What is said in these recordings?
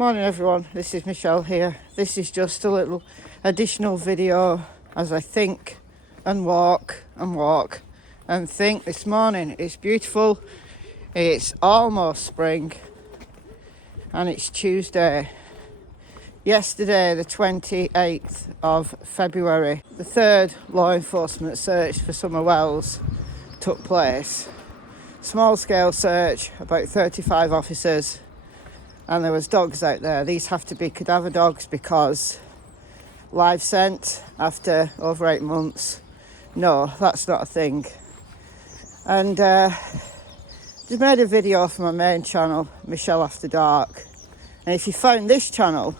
Morning everyone, this is Michelle here. This is just a little additional video as I think and walk and think this morning. It's beautiful, it's almost spring and it's Tuesday. Yesterday, the 28th of February, the third law enforcement search for Summer Wells took place. Small scale search, about 35 officers. And there was dogs out there. These have to be cadaver dogs because live scent after over 8 months, no, that's not a thing. And just made a video for my main channel, Michelle After Dark. And if you found this channel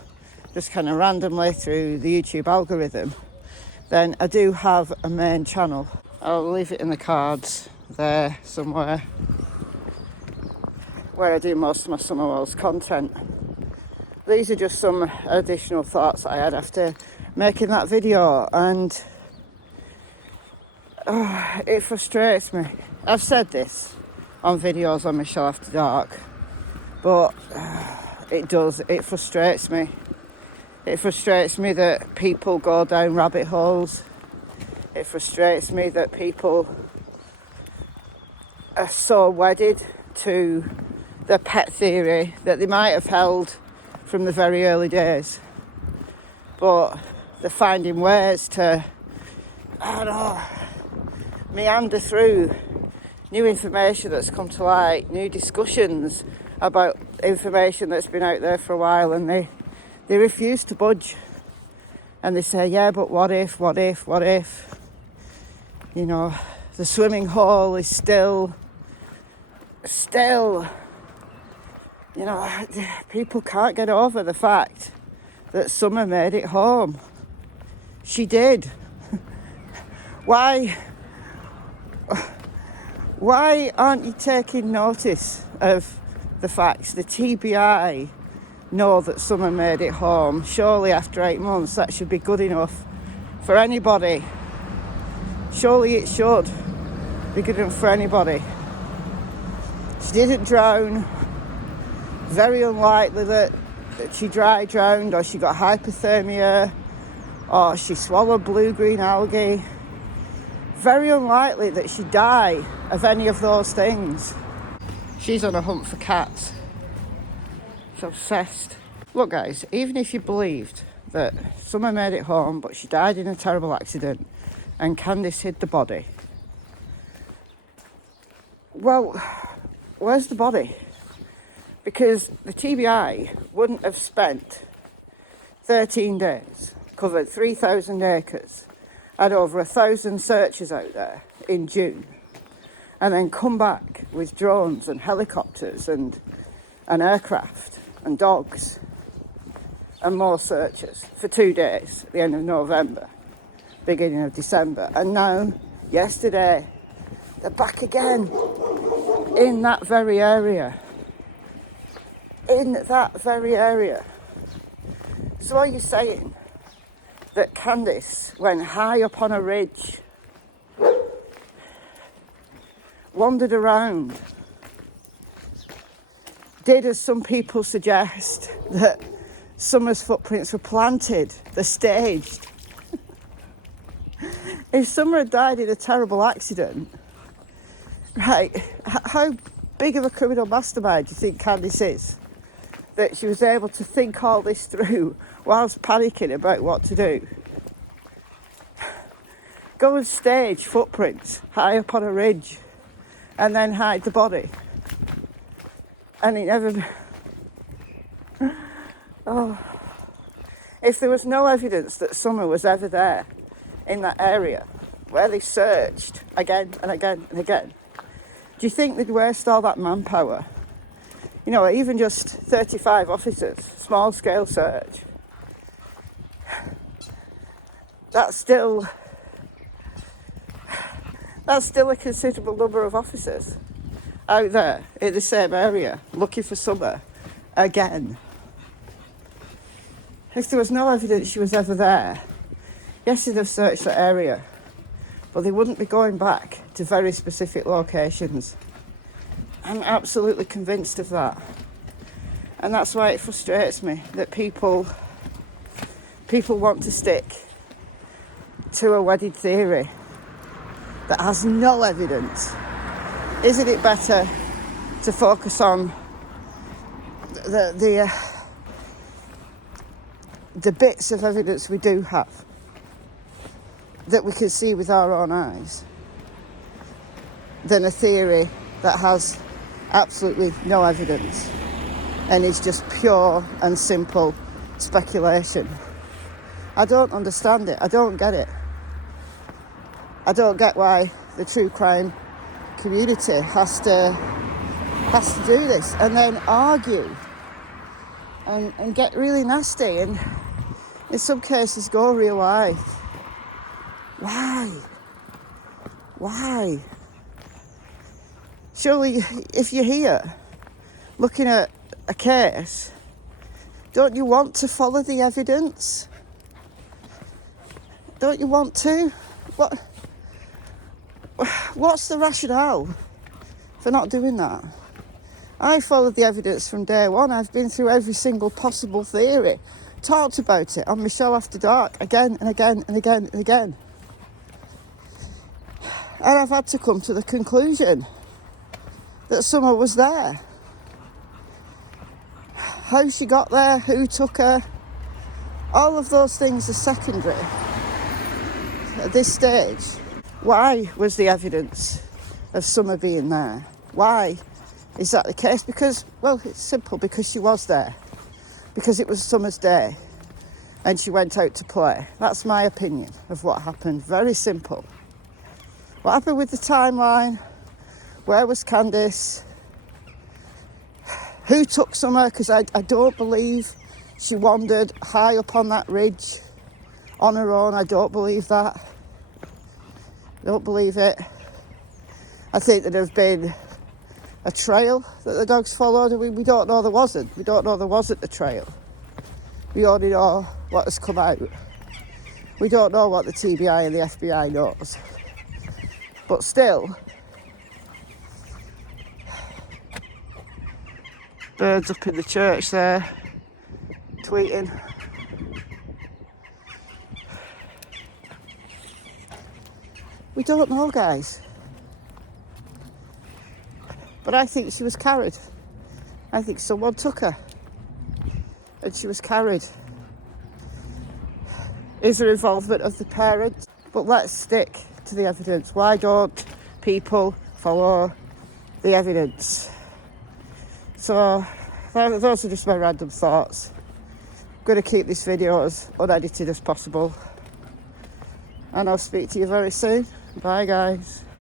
just kind of randomly through the YouTube algorithm, then I do have a main channel. I'll leave it in the cards there somewhere, where I do most of my Summer Wells content. These are just some additional thoughts I had after making that video, and it frustrates me. I've said this on videos on Michelle After Dark, but it frustrates me. It frustrates me that people go down rabbit holes. It frustrates me that people are so wedded to the pet theory that they might have held from the very early days, but they're finding ways to, meander through new information that's come to light, new discussions about information that's been out there for a while, and they refuse to budge. And they say, yeah, but what if, you know, the swimming hole is still, you know, people can't get over the fact that Summer made it home. She did. Why aren't you taking notice of the facts? The TBI know that Summer made it home. Surely after 8 months that should be good enough for anybody. Surely it should be good enough for anybody. She didn't drown. Very unlikely that she dry drowned, or she got hypothermia, or she swallowed blue-green algae. Very unlikely that she died of any of those things. She's on a hunt for cats. She's obsessed. Look guys, even if you believed that Summer made it home but she died in a terrible accident and Candice hid the body, well, where's the body? Because the TBI wouldn't have spent 13 days, covered 3,000 acres, had over 1,000 searches out there in June, and then come back with drones and helicopters and an aircraft and dogs and more searches for 2 days at the end of November, beginning of December. And now, yesterday, they're back again in that very area. So are you saying that Candice went high up on a ridge, wandered around, did as some people suggest, that Summer's footprints were planted, they're staged? If Summer had died in a terrible accident, right, how big of a criminal mastermind do you think Candice is, that she was able to think all this through whilst panicking about what to do? Go and stage footprints high up on a ridge and then hide the body. And it never... If there was no evidence that Summer was ever there in that area where they searched again and again and again, do you think they'd waste all that manpower? You know, even just 35 officers, small scale search. That's still a considerable number of officers out there in the same area looking for Summer again. If there was no evidence she was ever there, yes, they'd have searched that area, but they wouldn't be going back to very specific locations. I'm absolutely convinced of that. And that's why it frustrates me that people want to stick to a wedded theory that has no evidence. Isn't it better to focus on the bits of evidence we do have, that we can see with our own eyes, than a theory that has absolutely no evidence and is just pure and simple speculation? I don't understand it. I don't get it. I don't get why the true crime community has to do this and then argue and get really nasty and in some cases go real life. Why? Surely if you're here looking at a case, don't you want to follow the evidence? Don't you want to? What's the rationale for not doing that? I followed the evidence from day one. I've been through every single possible theory, talked about it on Michelle After Dark again and again and again and again. And I've had to come to the conclusion that Summer was there. How she got there, who took her, all of those things are secondary at this stage. Why was the evidence of Summer being there? Why is that the case? Because, well, it's simple, because she was there. Because it was Summer's day and she went out to play. That's my opinion of what happened. Very simple. What happened with the timeline? Where was Candice? Who took Summer? Because I don't believe she wandered high up on that ridge on her own. I don't believe that. Don't believe it. I think that there's been a trail that the dogs followed. We don't know there wasn't. We don't know there wasn't a trail. We only know what has come out. We don't know what the TBI and the FBI knows. But still, birds up in the church there, tweeting. We don't know, guys. But I think she was carried. I think someone took her and she was carried. Is there involvement of the parents? But let's stick to the evidence. Why don't people follow the evidence? So those are just my random thoughts. I'm going to keep this video as unedited as possible. And I'll speak to you very soon. Bye, guys.